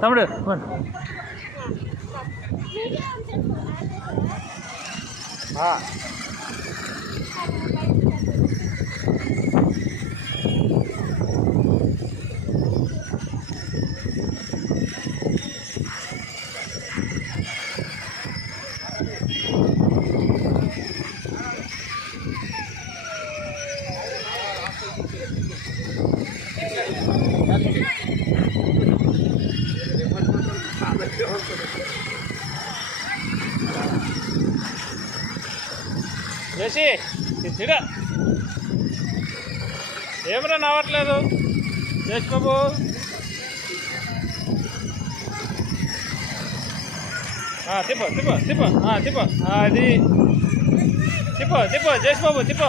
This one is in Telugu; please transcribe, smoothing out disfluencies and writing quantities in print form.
తమ్ముడు చేసి తిడ ఏమన్నా నవ్వట్లేదు చేసి బాబు తిప్ప తిప్ప తిప్ప తిప్ప అది తిప్ప తిప్ప చేసి బాబు తిప్ప